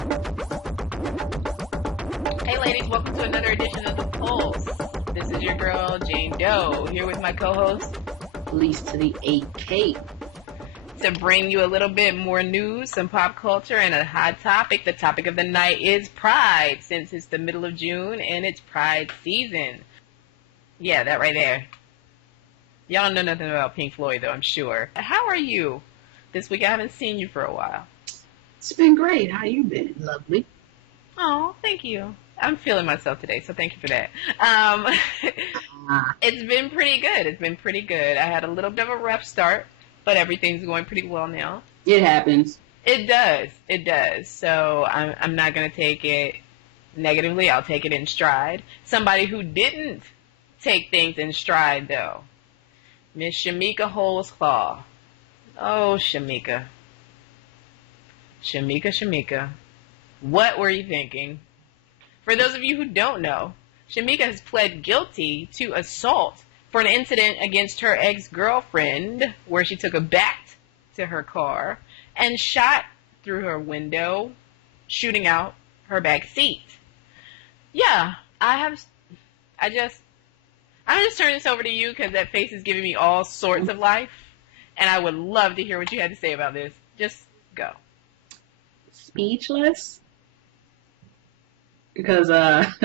Hey ladies, welcome to another edition of The Pulse. This is your girl, Jain Deaux, here with my co-host, Least to the AK. to bring you a little bit more news, some pop culture, and a hot topic. The topic of the night is Pride, since it's the middle of June and it's Pride season. Yeah, that right there. Y'all don't know nothing about Pink Floyd, though, I'm sure. How are you this week? I haven't seen you for a while. It's been great. How you been? Lovely. Oh, thank you. I'm feeling myself today, so thank you for that. It's been pretty good. It's been pretty good. I had a little bit of a rough start, but everything's going pretty well now. It happens. It does. It does. So I'm not going to take it negatively. I'll take it in stride. Somebody who didn't take things in stride, though, Miss Chamique Holdsclaw. Oh, Chamique. Chamique. What were you thinking? For those of you who don't know, Chamique has pled guilty to assault for an incident against her ex-girlfriend where she took a bat to her car and shot through her window, shooting out her back seat. Yeah, I'm just turning this over to you because that face is giving me all sorts of life, and I would love to hear what you had to say about this. Just go. Speechless. Because that's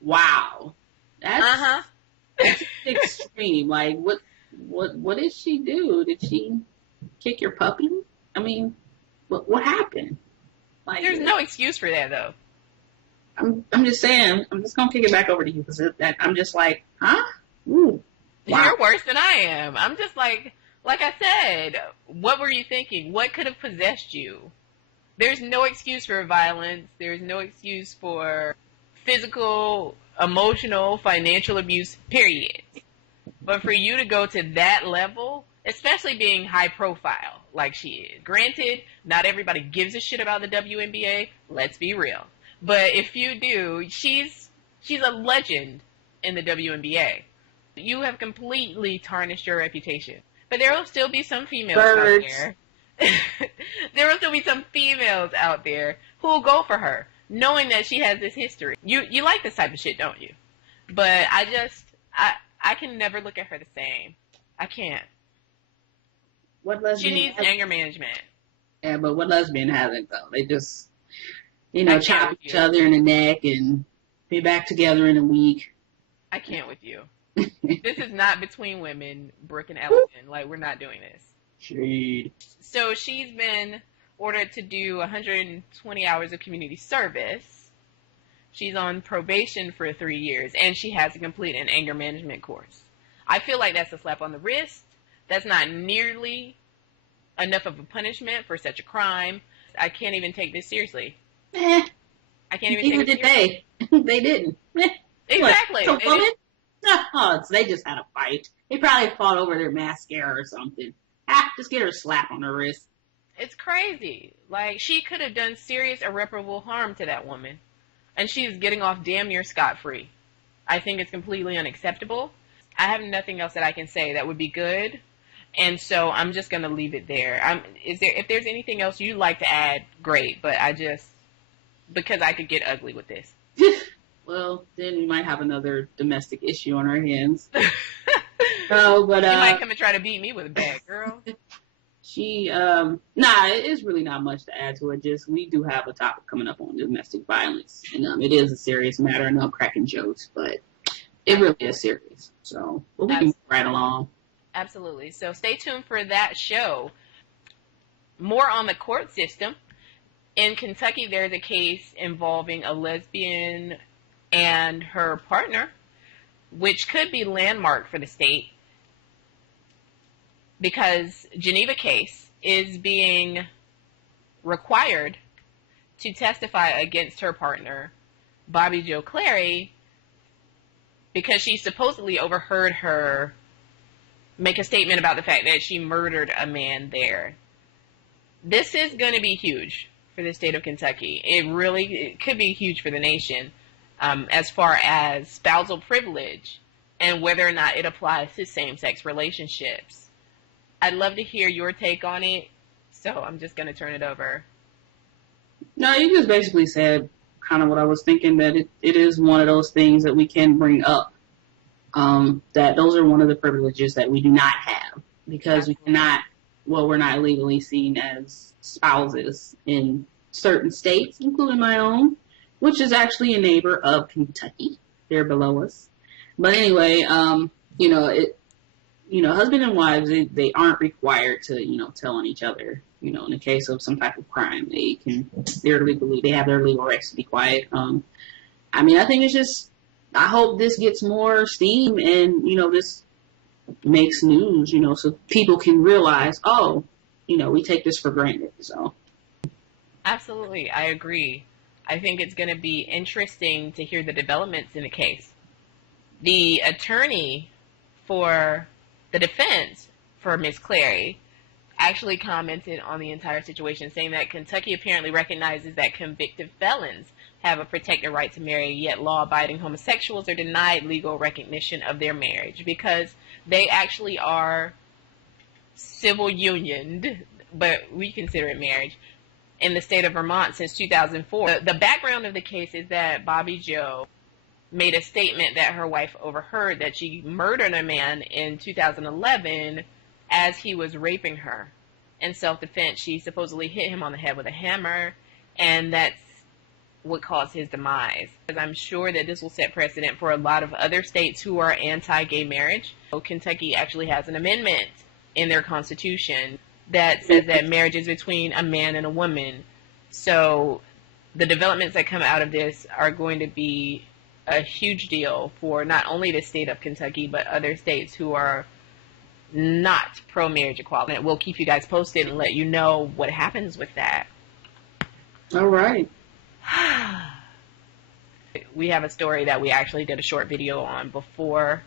wow. That's extreme. Like what did she do? Did she kick your puppy? I mean, what happened? Like, there's no excuse for that, though. I'm just saying. I'm just gonna kick it back over to you because I'm just like, huh? Ooh, wow. You're worse than I am. I'm just like I said, what were you thinking? What could have possessed you? There's no excuse for violence. There's no excuse for physical, emotional, financial abuse, period. But for you to go to that level, especially being high profile like she is. Granted, not everybody gives a shit about the WNBA. Let's be real. But if you do, she's a legend in the WNBA. You have completely tarnished your reputation. But there will still be some females out there. There will still be some females out there who will go for her, knowing that she has this history. You like this type of shit, don't you? But I can never look at her the same. I can't. What lesbian? She needs anger management. Yeah, but what lesbian hasn't though? They just, chop each other in the neck and be back together in a week. I can't with you. This is not between women, Brooke and Ellison. Like, we're not doing this. Shade. So she's been ordered to do 120 hours of community service. She's on probation for 3 years, and she has to complete an anger management course. I feel like that's a slap on the wrist. That's not nearly enough of a punishment for such a crime. I can't even take this seriously. I can't even take it seriously. They didn't. Exactly. What, woman? Oh, they just had a fight. They probably fought over their mascara or something. Just get her a slap on her wrist. It's crazy. Like, she could have done serious irreparable harm to that woman. And she's getting off damn near scot-free. I think it's completely unacceptable. I have nothing else that I can say that would be good. And so I'm just going to leave it there. If there's anything else you'd like to add, great. But because I could get ugly with this. Well, then we might have another domestic issue on our hands. No, but you might come and try to beat me with a bag, girl. It is really not much to add to it. Just we do have a topic coming up on domestic violence, and it is a serious matter. I know I'm cracking jokes, but it really is serious. So we can move right along. Absolutely. So stay tuned for that show. More on the court system. In Kentucky, there's a case involving a lesbian and her partner, which could be landmark for the state because Geneva case is being required to testify against her partner, Bobby Jo Clary, because she supposedly overheard her make a statement about the fact that she murdered a man there. This is going to be huge for the state of Kentucky. It could be huge for the nation as far as spousal privilege and whether or not it applies to same-sex relationships. I'd love to hear your take on it. So I'm just going to turn it over. No, you just basically said kind of what I was thinking, that it is one of those things that we can bring up. That those are one of the privileges that we do not have because we're not legally seen as spouses in certain states, including my own, which is actually a neighbor of Kentucky. They're below us. But anyway, husband and wives, they aren't required to, tell on each other. In the case of some type of crime, they have their legal rights to be quiet. I think it's just, I hope this gets more steam and, this makes news, so people can realize, we take this for granted, so. Absolutely, I agree. I think it's going to be interesting to hear the developments in the case. The attorney for the defense for Miss Clary actually commented on the entire situation, saying that Kentucky apparently recognizes that convicted felons have a protected right to marry, yet law-abiding homosexuals are denied legal recognition of their marriage because they actually are civil unioned, but we consider it marriage, in the state of Vermont since 2004. The background of the case is that Bobby Joe made a statement that her wife overheard, that she murdered a man in 2011 as he was raping her. In self-defense, she supposedly hit him on the head with a hammer, and that's what caused his demise. I'm sure that this will set precedent for a lot of other states who are anti-gay marriage. Kentucky actually has an amendment in their constitution that says that marriage is between a man and a woman. So the developments that come out of this are going to be a huge deal for not only the state of Kentucky, but other states who are not pro-marriage equality. And we'll keep you guys posted and let you know what happens with that. All right. We have a story that we actually did a short video on before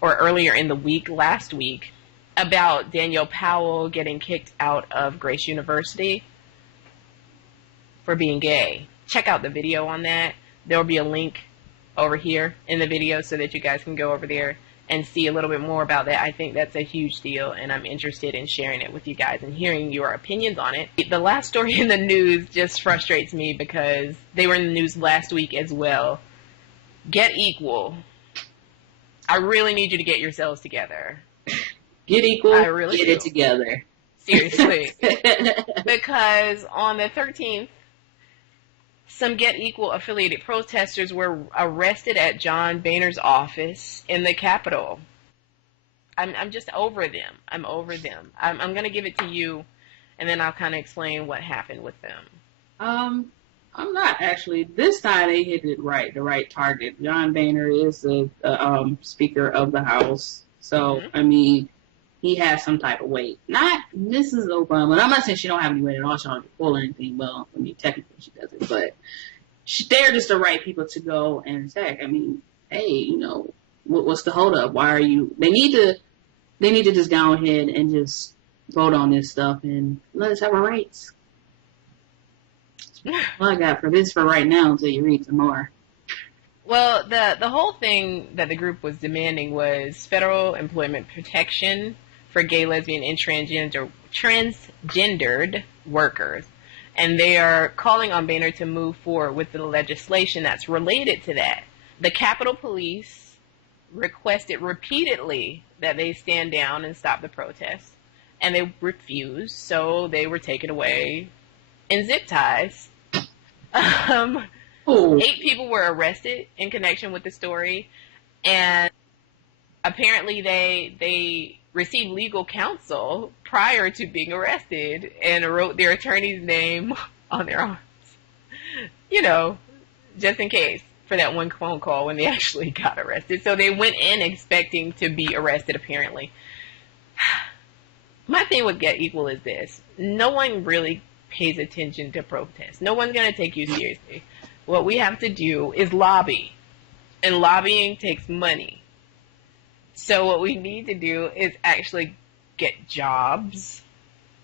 or earlier in the week, last week, about Danielle Powell getting kicked out of Grace University for being gay. Check out the video on that. There will be a link over here in the video so that you guys can go over there and see a little bit more about that. I think that's a huge deal, and I'm interested in sharing it with you guys and hearing your opinions on it. The last story in the news just frustrates me because they were in the news last week as well. Get Equal. I really need you to get yourselves together. Get equal, I really get do. it together. Seriously. Because on the 13th, some Get Equal affiliated protesters were arrested at John Boehner's office in the Capitol. I'm just over them. I'm over them. I'm going to give it to you, and then I'll kind of explain what happened with them. I'm not actually. This time they hit it right, the right target. John Boehner is the Speaker of the House, so he has some type of weight. Not Mrs. Obama. I'm not saying she don't have any weight at all. She don't have to pull or anything. Well, technically she doesn't, but they're just the right people to go and attack. Hey, what's the holdup? Why are you? They need to just go ahead and just vote on this stuff and let us have our rights. That's all I got for this for right now until you read some more. Well, the whole thing that the group was demanding was federal employment protection for gay, lesbian, and transgendered workers. And they are calling on Boehner to move forward with the legislation that's related to that. The Capitol Police requested repeatedly that they stand down and stop the protests, and they refused, so they were taken away in zip ties. 8 people were arrested in connection with the story, and apparently they received legal counsel prior to being arrested and wrote their attorney's name on their arms. Just in case for that one phone call when they actually got arrested. So they went in expecting to be arrested, apparently. My thing with Get Equal is this. No one really pays attention to protests. No one's going to take you seriously. What we have to do is lobby. And lobbying takes money. So what we need to do is actually get jobs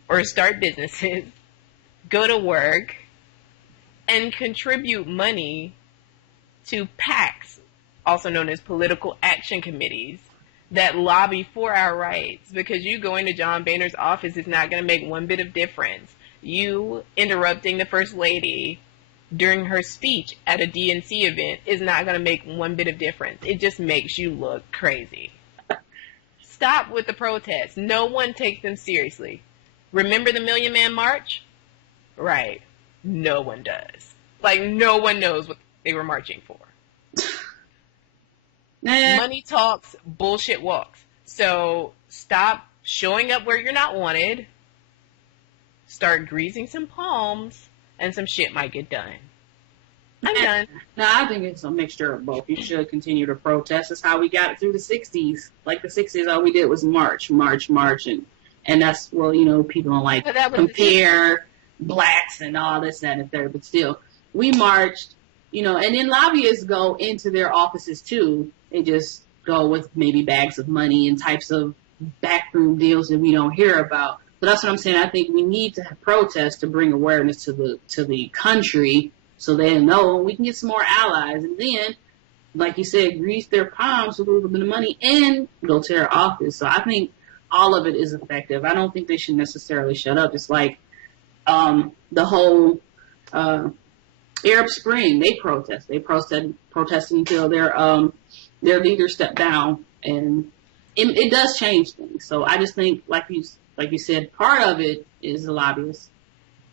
or start businesses, go to work, and contribute money to PACs, also known as political action committees, that lobby for our rights. Because you going to John Boehner's office is not going to make one bit of difference. you interrupting the First Lady during her speech at a DNC event is not going to make one bit of difference. It just makes you look crazy. Stop with the protests. No one takes them seriously. Remember the Million Man March? Right. No one does. Like, no one knows what they were marching for. Money talks, bullshit walks. So stop showing up where you're not wanted. Start greasing some palms, and some shit might get done. I'm done. No, I think it's a mixture of both. You should continue to protest. That's how we got it through the 60s. Like the 60s, all we did was march. And that's, well, you know, people don't like compare blacks and all this, that, and third. But still, we marched, you know, and then lobbyists go into their offices too. They just go with maybe bags of money and types of backroom deals that we don't hear about. But that's what I'm saying. I think we need to have protests to bring awareness to the country, so they know we can get some more allies. And then, like you said, grease their palms with a little bit of money and go to their office. So I think all of it is effective. I don't think they should necessarily shut up. It's like the whole Arab Spring. They protest. They protested until their leader stepped down, and it does change things. So I just think, like you said, part of it is the lobbyists,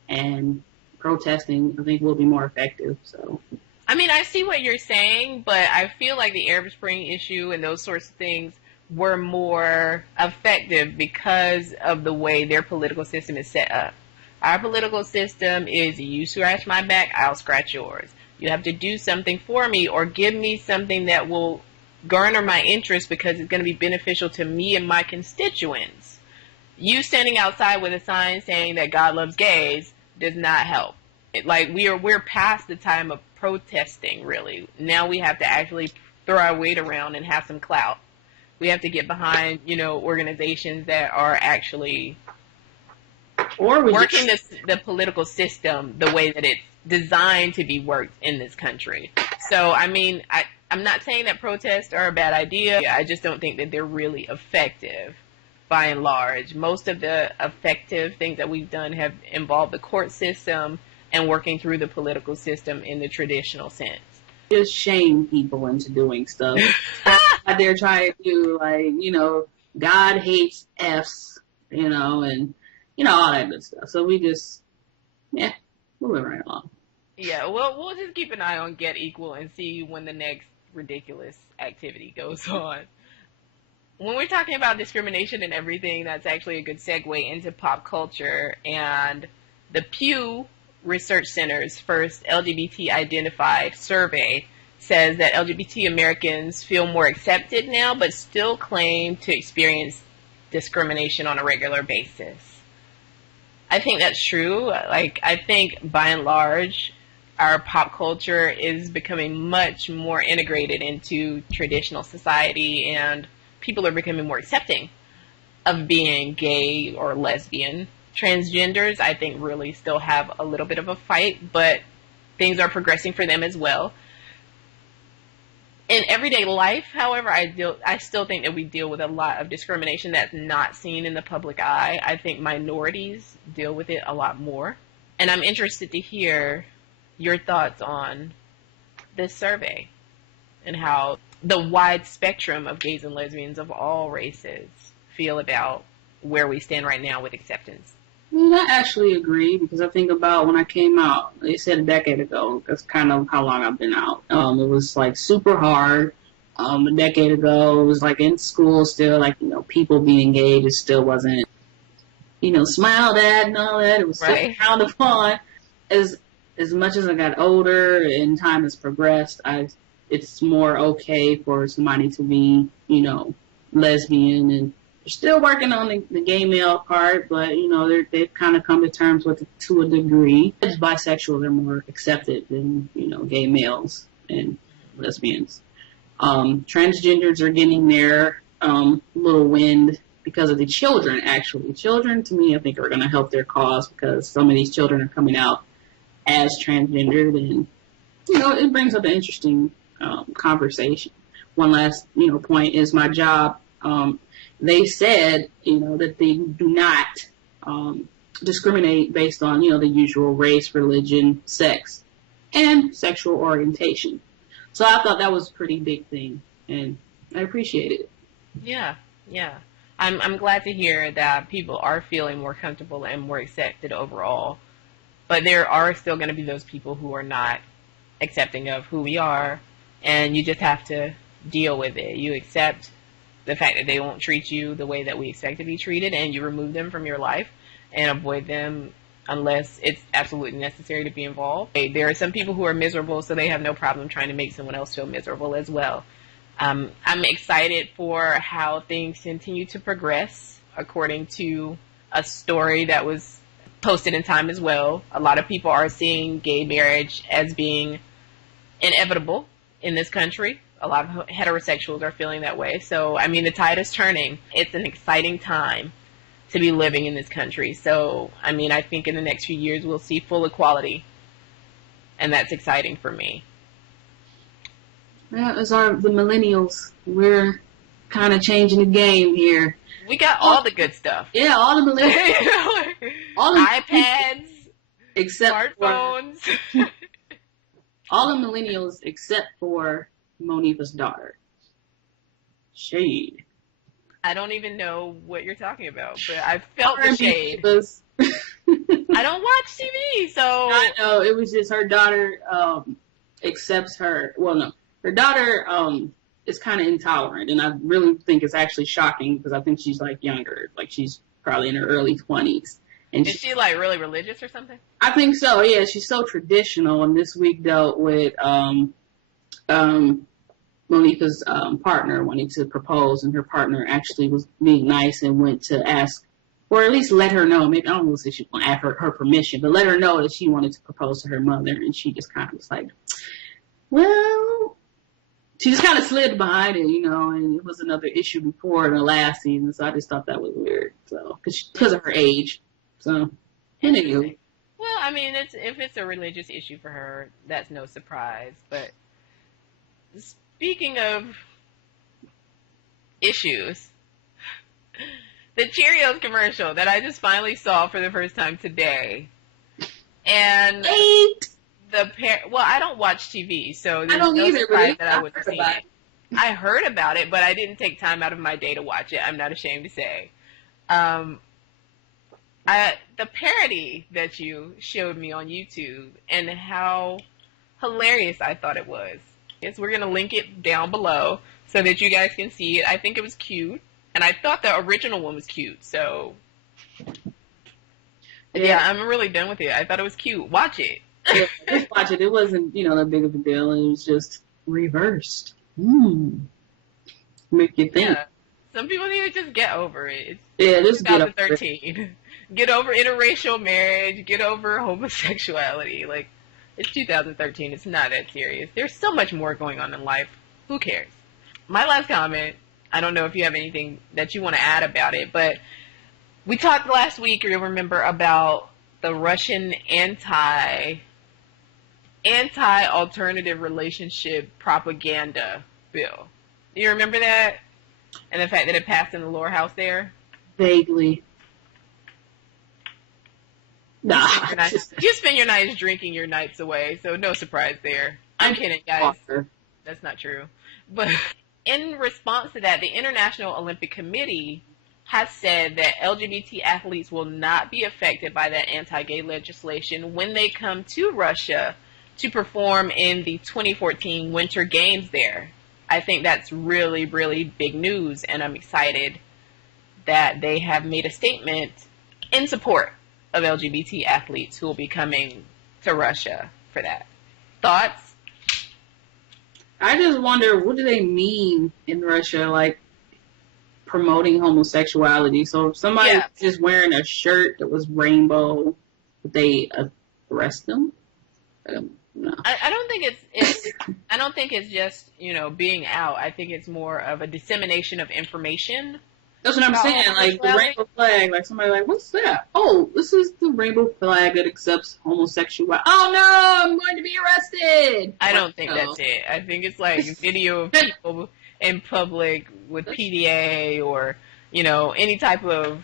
and protesting, I think, will be more effective. So, I mean, I see what you're saying, but I feel like the Arab Spring issue and those sorts of things were more effective because of the way their political system is set up. Our political system is, you scratch my back, I'll scratch yours. You have to do something for me or give me something that will garner my interest because it's going to be beneficial to me and my constituents. You standing outside with a sign saying that God loves gays does not help. We're past the time of protesting, really. Now we have to actually throw our weight around and have some clout. We have to get behind, you know, organizations that are actually working the political system the way that it's designed to be worked in this country. So, I mean, I'm not saying that protests are a bad idea. I just don't think that they're really effective. By and large, most of the effective things that we've done have involved the court system and working through the political system in the traditional sense. Just shame people into doing stuff. They're trying to do, like, you know, God hates F's, you know, and, you know, all that good stuff. So we just, moving right along. Yeah, well, we'll just keep an eye on Get Equal and see when the next ridiculous activity goes on. When we're talking about discrimination and everything, that's actually a good segue into pop culture. And the Pew Research Center's first LGBT identified survey says that LGBT Americans feel more accepted now, but still claim to experience discrimination on a regular basis. I think that's true. Like, I think by and large, our pop culture is becoming much more integrated into traditional society, and people are becoming more accepting of being gay or lesbian. Transgenders, I think, really still have a little bit of a fight, but things are progressing for them as well. In everyday life, however, I still think that we deal with a lot of discrimination that's not seen in the public eye. I think minorities deal with it a lot more. And I'm interested to hear your thoughts on this survey and how the wide spectrum of gays and lesbians of all races feel about where we stand right now with acceptance. I actually agree, because I think about when I came out, they said a decade ago, that's kind of how long I've been out. It was like super hard. A decade ago, it was like in school still, like, you know, people being gay just still wasn't, you know, smiled at and all that. It was still frowned upon. As much as I got older and time has progressed, it's more okay for somebody to be, you know, lesbian, and they're still working on the gay male part, but, you know, they've kind of come to terms with it to a degree. As bisexuals are more accepted than, you know, gay males and lesbians. Transgenders are getting their little wind because of the children, actually. Children, to me, I think are going to help their cause, because some of these children are coming out as transgendered, and, you know, it brings up an interesting conversation. One last, you know, point is my job. They said, you know, that they do not discriminate based on, the usual race, religion, sex, and sexual orientation. So I thought that was a pretty big thing, and I appreciate it. Yeah, yeah. I'm glad to hear that people are feeling more comfortable and more accepted overall. But there are still going to be those people who are not accepting of who we are, and you just have to deal with it. You accept the fact that they won't treat you the way that we expect to be treated, and you remove them from your life and avoid them unless it's absolutely necessary to be involved. There are some people who are miserable, so they have no problem trying to make someone else feel miserable as well. I'm excited for how things continue to progress according to a story that was posted in Time as well. A lot of people are seeing gay marriage as being inevitable in this country. A lot of heterosexuals are feeling that way. So, I mean, the tide is turning. It's an exciting time to be living in this country. So, I mean, I think in the next few years we'll see full equality. And that's exciting for me. Yeah, the millennials. We're kind of changing the game here. We got all the good stuff. Yeah, all the millennials. all the iPads, except smartphones. All the millennials except for Monifa's daughter. Shade. I don't even know what you're talking about, but I felt the shade. I don't watch TV, so... I know, it was just her daughter accepts her... Well, no. Her daughter is kind of intolerant, and I really think it's actually shocking because I think she's, younger. She's probably in her early 20s. And is she, really religious or something? I think so, yeah. She's so traditional, and this week dealt with Monifa's partner wanting to propose, and her partner actually was being nice and went to ask, or at least let her know, maybe I don't know if she wanted to ask her permission, but let her know that she wanted to propose to her mother, and she just kind of was like, well, she just kind of slid behind it, and it was another issue before in the last season, so I just thought that was weird, so, because of her age, so, anyway. Well, I mean, if it's a religious issue for her, that's no surprise, but speaking of issues, the Cheerios commercial that I just finally saw for the first time today, and well, I don't watch TV, so there's no surprise that I would see it. I heard about it, but I didn't take time out of my day to watch it. I'm not ashamed to say. The parody that you showed me on YouTube and how hilarious I thought it was. Yes, we're going to link it down below so that you guys can see it. I think it was cute, and I thought the original one was cute, so yeah, I'm really done with it. I thought it was cute. Watch it. Yeah, just watch it. It wasn't, that big of a deal. It was just reversed. Make you think. Yeah. Some people need to just get over it. It's 2013. Get over interracial marriage. Get over homosexuality. It's 2013. It's not that serious. There's so much more going on in life. Who cares? My last comment, I don't know if you have anything that you want to add about it, but we talked last week, you'll remember, about the Russian anti-alternative relationship propaganda bill. Do you remember that? And the fact that it passed in the lower house there? Vaguely. Nah. You spend your nights drinking your nights away, so no surprise there. I'm kidding, guys. That's not true. But in response to that, the International Olympic Committee has said that LGBT athletes will not be affected by that anti-gay legislation when they come to Russia to perform in the 2014 Winter Games there. I think that's really, really big news, and I'm excited that they have made a statement in support of LGBT athletes who will be coming to Russia for that. Thoughts? I just wonder, what do they mean in Russia, promoting homosexuality? So if somebody was just wearing a shirt that was rainbow, would they arrest them? No. I don't think I don't think it's just, being out. I think it's more of a dissemination of information. That's what I'm saying, the rainbow flag, somebody what's that? Oh, this is the rainbow flag that accepts homosexuality. Oh no, I'm going to be arrested! I don't think that's it. I think it's video of people in public with PDA or, any type of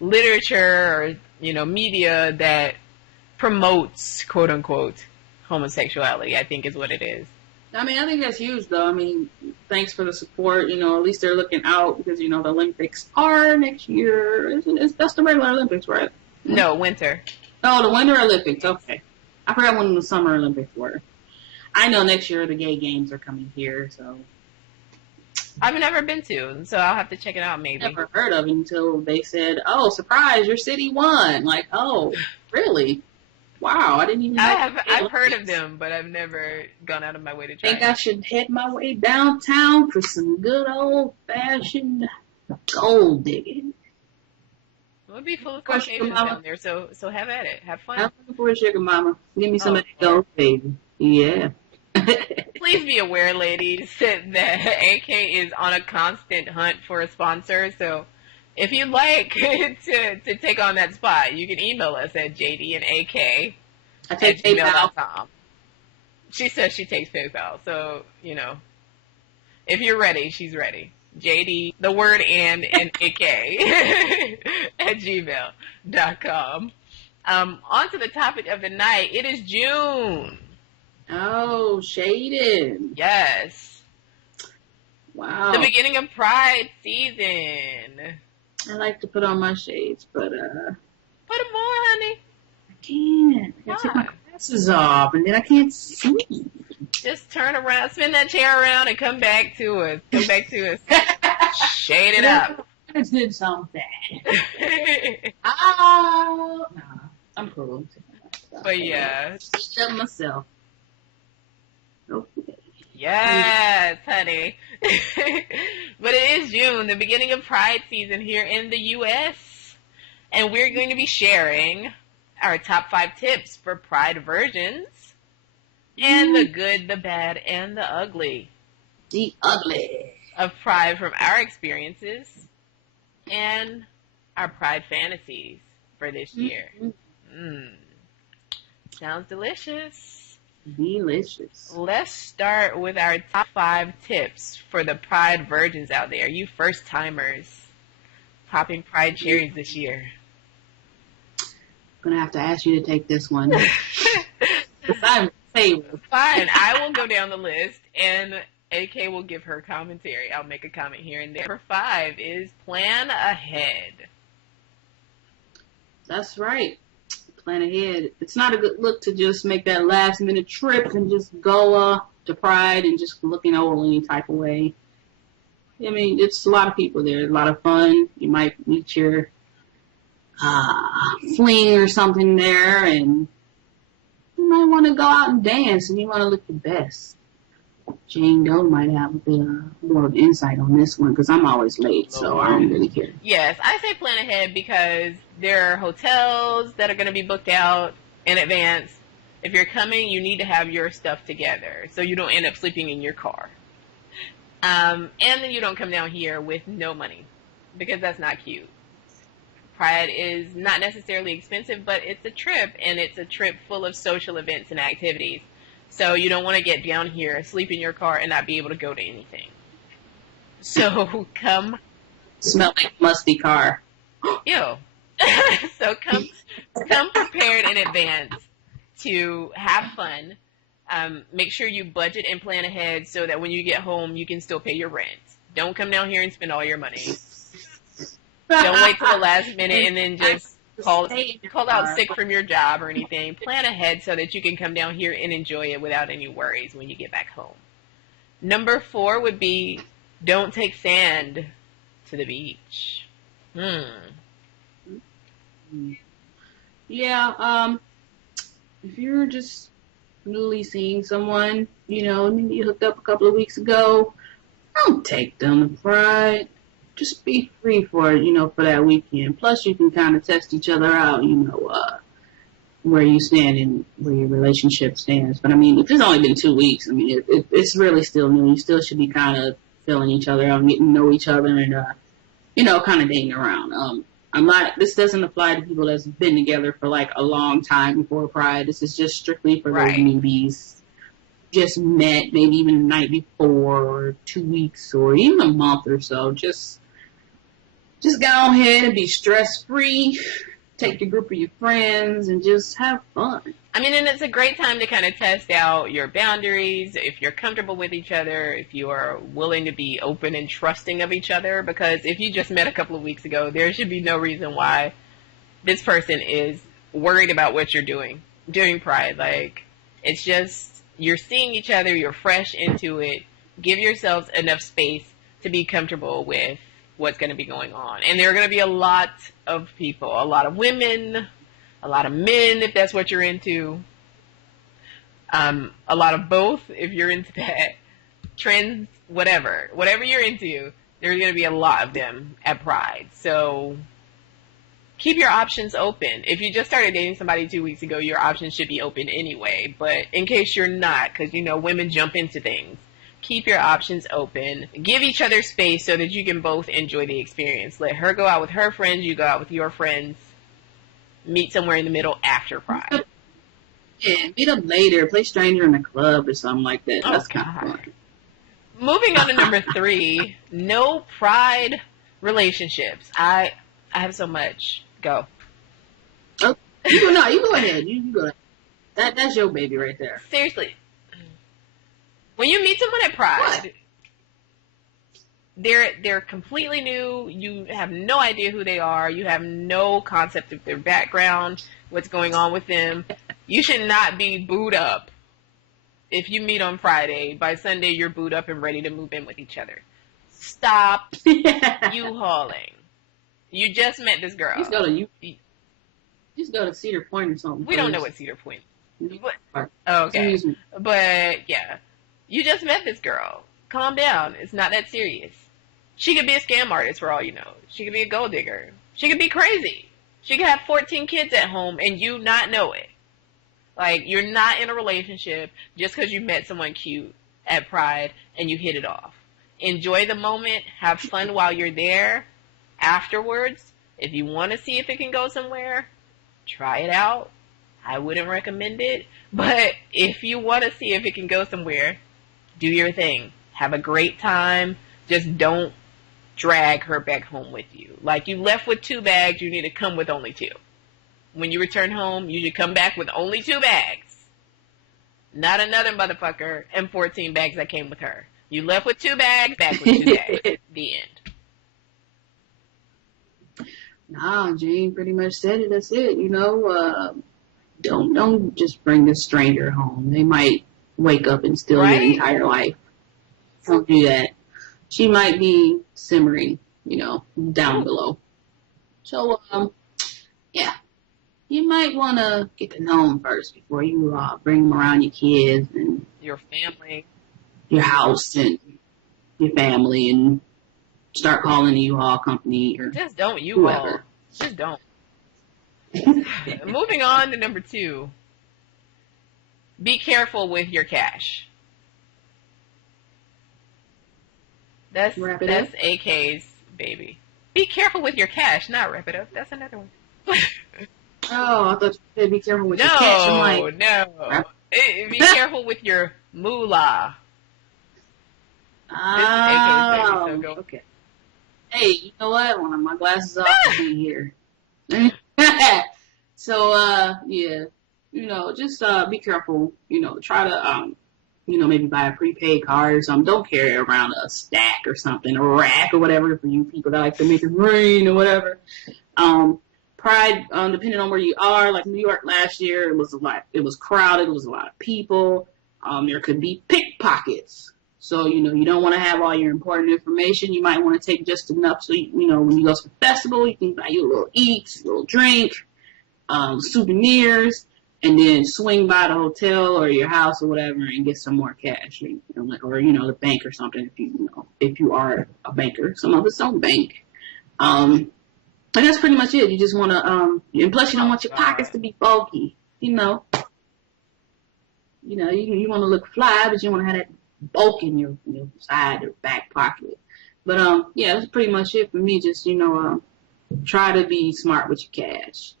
literature or, media that promotes, quote unquote, homosexuality, I think is what it is. I mean, I think that's huge, though. I mean, thanks for the support. At least they're looking out because, the Olympics are next year. That's the regular Olympics, right? No, winter. Oh, the Winter Olympics. Okay. I forgot when the Summer Olympics were. I know next year the gay games are coming here, so. I've never been to, so I'll have to check it out maybe. Never heard of it until they said, oh, surprise, your city won. Like, oh, really? Wow, I didn't even know. I've heard of them, but I've never gone out of my way to try. I think I should head my way downtown for some good old-fashioned gold digging. We'll be full of Caucasians down there, so have at it. Have fun. I'm looking for a sugar mama. Give me some of that gold, baby. Yeah. Please be aware, ladies, that AK is on a constant hunt for a sponsor, so if you'd like to take on that spot, you can email us at jdnak@gmail.com. She says she takes PayPal, so, if you're ready, she's ready. JD, the word and AK at gmail.com. On to the topic of the night. It is June. Oh, shaded. Yes. Wow. The beginning of Pride season. I like to put on my shades, but put them on, honey. I can't. I gotta take my glasses off, and then I can't see. Just turn around, spin that chair around, and come back to us. Shade it up. I did something. Oh, nah, I'm cool. But yeah, shut myself. Okay. Yes, honey. But it is June, the beginning of Pride season here in the U.S. And we're going to be sharing our top 5 tips for Pride virgins. And the good, the bad, and the ugly. The ugly. Of Pride from our experiences. And our Pride fantasies for this year. Sounds delicious. Delicious. Let's start with our top 5 tips for the Pride virgins out there. You first timers popping Pride cherries this year. I'm gonna have to ask you to take this one. I'm favorite. Fine, I will go down the list and AK will give her commentary. I'll make a comment here and there. Number 5 is plan ahead. That's right. Plan ahead. It's not a good look to just make that last minute trip and just go to Pride and just looking old any type of way. I mean, it's a lot of people there. A lot of fun. You might meet your fling or something there, and you might want to go out and dance, and you want to look your best. Jain Deaux might have a bit more of insight on this one because I'm always late, so I don't really care. Yes, I say plan ahead because there are hotels that are going to be booked out in advance. If you're coming, you need to have your stuff together so you don't end up sleeping in your car. And then you don't come down here with no money because that's not cute. Pride is not necessarily expensive, but it's a trip, and it's a trip full of social events and activities. So you don't want to get down here, sleep in your car, and not be able to go to anything. So come. Smell like musty car. Ew. So come prepared in advance to have fun. Make sure you budget and plan ahead so that when you get home, you can still pay your rent. Don't come down here and spend all your money. Don't wait till the last minute and then just call out sick from your job or anything. Plan ahead so that you can come down here and enjoy it without any worries when you get back home. Number 4 would be don't take sand to the beach. Yeah, if you're just newly seeing someone, maybe you hooked up a couple of weeks ago, don't take them to Pride. Just be free for it, for that weekend. Plus, you can kind of test each other out, where you stand and where your relationship stands. But, I mean, if it's only been 2 weeks, I mean, it's really still new. You still should be kind of feeling each other out and getting to know each other and, kind of dating around. This doesn't apply to people that's been together for, like, a long time before Pride. This is just strictly for those newbies. Just met maybe even the night before or 2 weeks or even a month or so. Just just go ahead and be stress-free. Take your group of your friends and just have fun. I mean, and it's a great time to kind of test out your boundaries, if you're comfortable with each other, if you are willing to be open and trusting of each other, because if you just met a couple of weeks ago, there should be no reason why this person is worried about what you're doing during Pride. Like, it's just, you're seeing each other, you're fresh into it. Give yourselves enough space to be comfortable with what's going to be going on. And there are going to be a lot of people, a lot of women, a lot of men, if that's what you're into. A lot of both, if you're into that. Trends, whatever. Whatever you're into, there's going to be a lot of them at Pride. So keep your options open. If you just started dating somebody 2 weeks ago, your options should be open anyway. But in case you're not, because, you know, women jump into things, keep your options open. Give each other space so that you can both enjoy the experience. Let her go out with her friends, you go out with your friends. Meet somewhere in the middle after Pride. Yeah, meet up later. Play stranger in a club or something like that. Oh, that's kind of fun. Moving on to number 3, no Pride relationships. I have so much. Go. Oh, you go ahead. You go ahead. That's your baby right there. Seriously. When you meet someone at Pride, what? They're completely new. You have no idea who they are. You have no concept of their background, what's going on with them. You should not be booed up. If you meet on Friday, by Sunday you're booed up and ready to move in with each other. Stop U-hauling. You just met this girl. Just go to Cedar Point or something. We don't know what Cedar Point is. Okay. But, yeah. You just met this girl. Calm down. It's not that serious. She could be a scam artist for all you know. She could be a gold digger. She could be crazy. She could have 14 kids at home and you not know it. Like, you're not in a relationship just because you met someone cute at Pride and you hit it off. Enjoy the moment. Have fun while you're there. Afterwards, if you want to see if it can go somewhere, try it out. I wouldn't recommend it. But if you want to see if it can go somewhere, do your thing. Have a great time. Just don't drag her back home with you. Like, you left with 2 bags, you need to come with only 2. When you return home, you should come back with only 2 bags. Not another motherfucker and 14 bags that came with her. You left with 2 bags, back with 2 bags. The end. Nah, Jane pretty much said it. That's it. You know, don't just bring this stranger home. They might wake up and steal your entire life. Don't do that. She might be simmering, you know, down below. So, yeah. You might want to get to know them first before you bring them around your kids and your family, your house and your family, and start calling the U-Haul company or just don't U-Haul. Just don't. Moving on to number 2. Be careful with your cash. That's AK's baby. Be careful with your cash, not wrap it up. That's another one. Oh, I thought you said be careful with your cash. No. Be careful with your moolah. Oh, this is AK's baby, so go. Okay. Hey, you know what? One of my glasses off to be here. So, yeah, you know, just be careful. You know, try to, you know, maybe buy a prepaid card or something. Don't carry around a stack or something, a rack or whatever for you people that like to make it rain or whatever. Pride, depending on where you are, like New York last year, it was crowded, it was a lot of people. There could be pickpockets. So, you know, you don't want to have all your important information. You might want to take just enough so, you know, when you go to the festival, you can buy you a little eats, a little drink, souvenirs, and then swing by the hotel or your house or whatever and get some more cash, you know, like, or, you know, the bank or something if you are a banker. Some of us don't bank. And that's pretty much it. You just want to, and plus you don't want your pockets to be bulky, you know. You know, you want to look fly, but you want to have that bulk in your side or back pocket. But, yeah, that's pretty much it for me. Just, you know, try to be smart with your cash.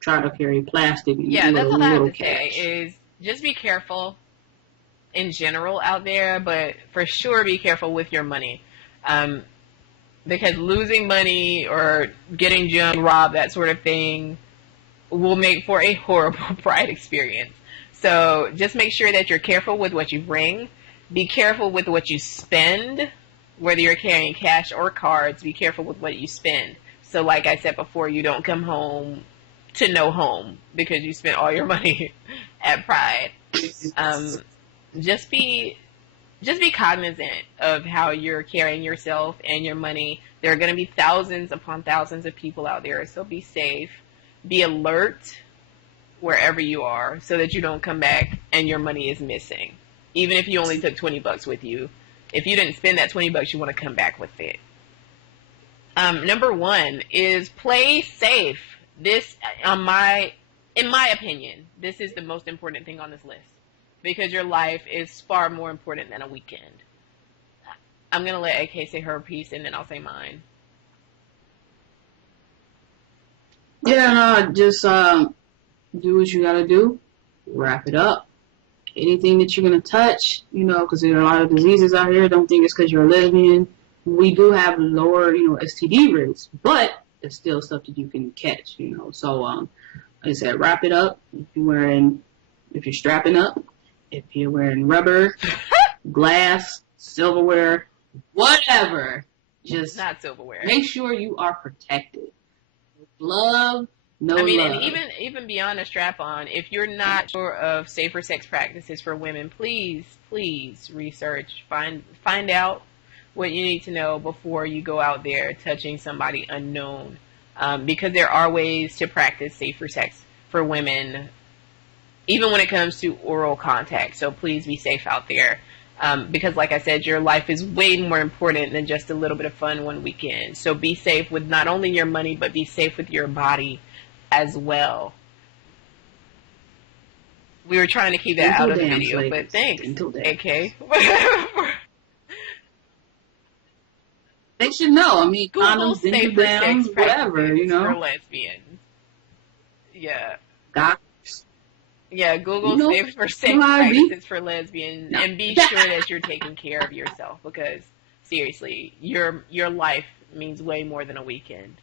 Try to carry plastic and that's all I have to cash. say is just be careful in general out there, but for sure be careful with your money. because losing money or getting jumped, robbed, that sort of thing will make for a horrible pride experience. So just make sure that you're careful with what you bring. Be careful with what you spend, whether you're carrying cash or cards. Be careful with what you spend. So like I said before, you don't come home to no home because you spent all your money at Pride. Just be cognizant of how you're carrying yourself and your money. There are going to be thousands upon thousands of people out there, so be safe. Be alert wherever you are so that you don't come back and your money is missing. Even if you only took $20 with you. If you didn't spend that $20, you want to come back with it. Number 1 is play safe. This, in my opinion, this is the most important thing on this list. Because your life is far more important than a weekend. I'm going to let AK say her piece and then I'll say mine. Yeah, no, just do what you gotta do. Wrap it up. Anything that you're gonna touch, because there are a lot of diseases out here. Don't think it's because you're a lesbian. We do have lower, STD rates, but there's still stuff that you can catch, So, like I said, wrap it up. If you're strapping up, if you're wearing rubber, glass, silverware, whatever, just not silverware. Make sure you are protected. Love, love. And even beyond a strap-on, if you're not sure of safer sex practices for women, please research, find out what you need to know before you go out there touching somebody unknown, because there are ways to practice safer sex for women, even when it comes to oral contact. So please be safe out there. Because like I said, your life is way more important than just a little bit of fun one weekend. So be safe with not only your money, but be safe with your body as well. We were trying to keep that out of the video, but thanks, AK. They should know. Google condoms, safer sex practices for lesbians. Yeah. Yeah, Google safer sex practices for lesbians, and be sure that you're taking care of yourself, because seriously, your life means way more than a weekend.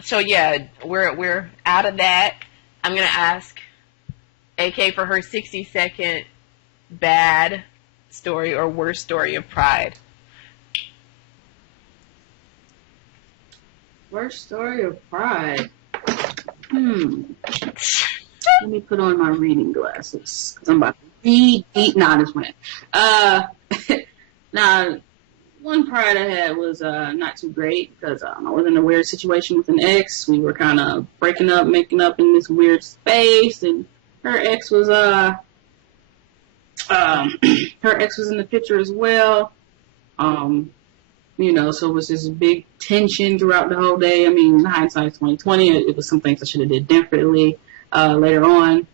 So yeah, we're out of that. I'm gonna ask AK for her 60-second bad story or worst story of Pride. Worst story of Pride. Let me put on my reading glasses, because I'm about to read deep. Nah, this went. Now, one Pride I had was not too great, because I was in a weird situation with an ex. We were kind of breaking up, making up in this weird space, and her ex was her ex was in the picture as well. So it was this big tension throughout the whole day. Hindsight's 2020. It was some things I should have did differently. Later on,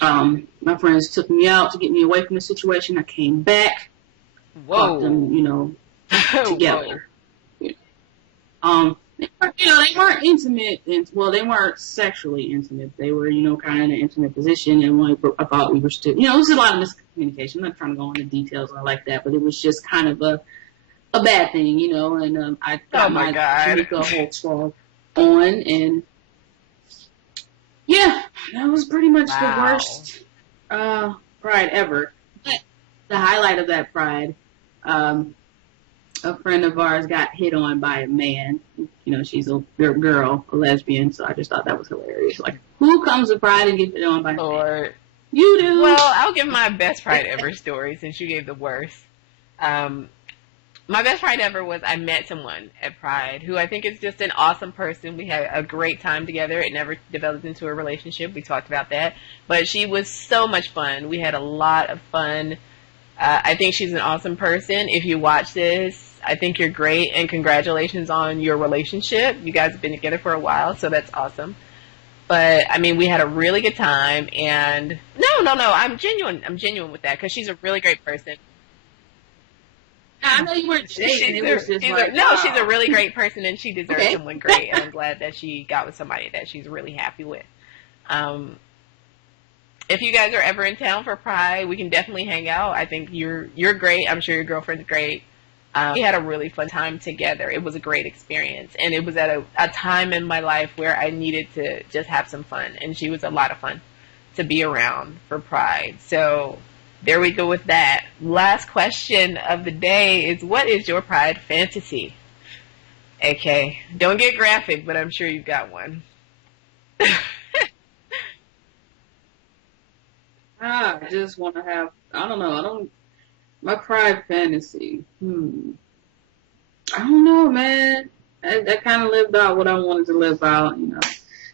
my friends took me out to get me away from the situation. I came back, brought them, together. They weren't intimate, they weren't sexually intimate. They were, kind of in an intimate position, and I thought we were still, it was a lot of miscommunication. I'm not trying to go into details or like that, but it was just kind of a bad thing, and I got my Chamique Holdsclaw on, and yeah, that was pretty much the worst Pride ever. But the highlight of that Pride, a friend of ours got hit on by a man. She's a girl, a lesbian, so I just thought that was hilarious. Like, who comes to Pride and gets hit on by a man? You do. Well, I'll give my best Pride ever story since you gave the worst. My best Pride ever was I met someone at Pride who I think is just an awesome person. We had a great time together. It never developed into a relationship. We talked about that. But she was so much fun. We had a lot of fun. I think she's an awesome person. If you watch this, I think you're great, and congratulations on your relationship. You guys have been together for a while, so that's awesome. But, we had a really good time, and no, I'm genuine. I'm genuine with that, because she's a really great person. I know you weren't dating. She's a really great person, and she deserves someone great, and I'm glad that she got with somebody that she's really happy with. If you guys are ever in town for Pride, we can definitely hang out. I think you're great. I'm sure your girlfriend's great. We had a really fun time together. It was a great experience. And it was at a time in my life where I needed to just have some fun. And she was a lot of fun to be around for Pride. So there we go with that. Last question of the day is, what is your Pride fantasy? AK, don't get graphic, but I'm sure you've got one. I just want to have, my Pride fantasy. I don't know, man. I kind of lived out what I wanted to live out,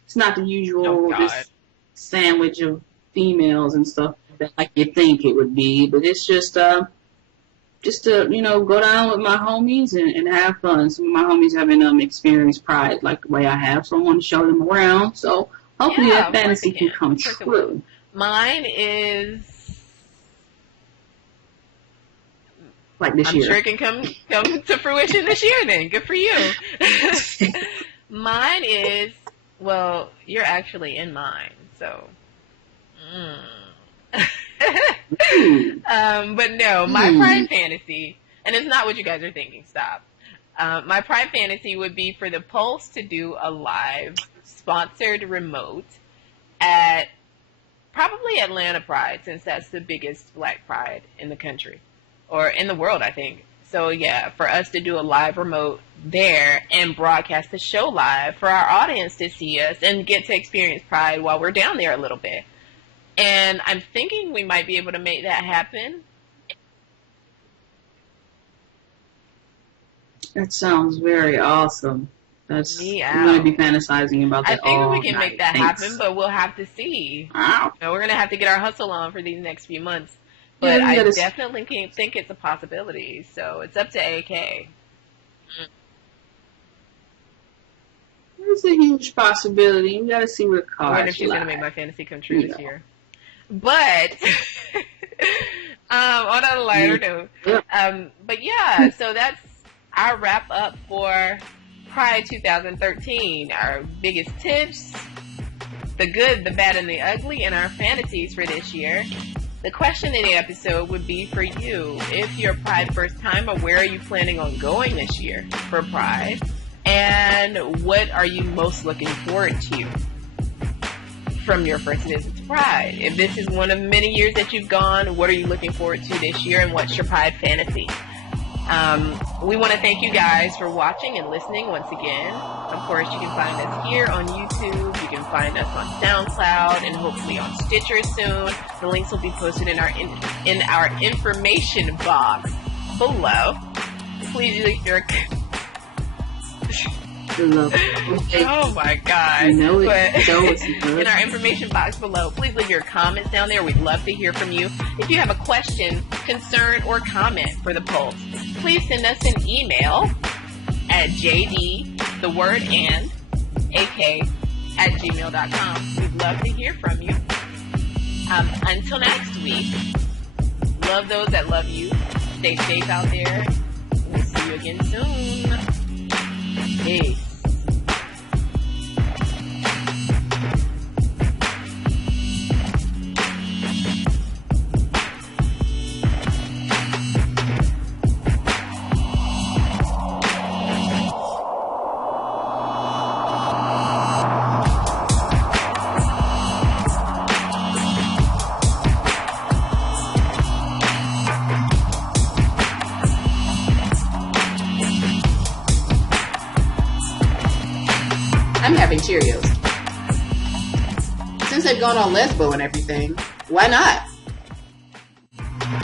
It's not the usual just sandwich of females and stuff that like you think it would be, but it's just to go down with my homies and have fun. Some of my homies haven't experienced Pride like the way I have, so I want to show them around. So hopefully that fantasy can come true. Mine is like this year. I'm sure it can come to fruition this year then. Good for you. Mine is, well, you're actually in mine, so. But no, my Pride fantasy, and it's not what you guys are thinking, stop. My Pride fantasy would be for the Pulse to do a live, sponsored remote at probably Atlanta Pride, since that's the biggest Black Pride in the country. Or in the world, I think. So, yeah, for us to do a live remote there and broadcast the show live for our audience to see us and get to experience Pride while we're down there a little bit. And I'm thinking we might be able to make that happen. That sounds very awesome. That's I'm going to be fantasizing about that. I think we can make that happen, but we'll have to see. Wow. We're going to have to get our hustle on for these next few months. But I definitely think it's a possibility. So it's up to AK. It's a huge possibility. You got to see what cards. I wonder if she's going to make my fantasy come true this year. But on a lighter note. But yeah, so that's our wrap up for Pride 2013. Our biggest tips, the good, the bad, and the ugly, and our fantasies for this year. The question in the episode would be for you. If you're Pride first time, or where are you planning on going this year for Pride? And what are you most looking forward to from your first visit to Pride? If this is one of many years that you've gone, what are you looking forward to this year, and what's your Pride fantasy? We want to thank you guys for watching and listening once again. Of course, you can find us here on YouTube. You can find us on SoundCloud and hopefully on Stitcher soon. The links will be posted in our information box below. Please leave your... Oh my God. In our information box below, please leave your comments down there. We'd love to hear from you. If you have a question, concern, or comment for the Pulse, please send us an email at jd@gmail.com. We'd love to hear from you. Until next week, love those that love you. Stay safe out there. We'll see you again soon. Peace. I'm having Cheerios. Since they've gone on Lesbo and everything, why not?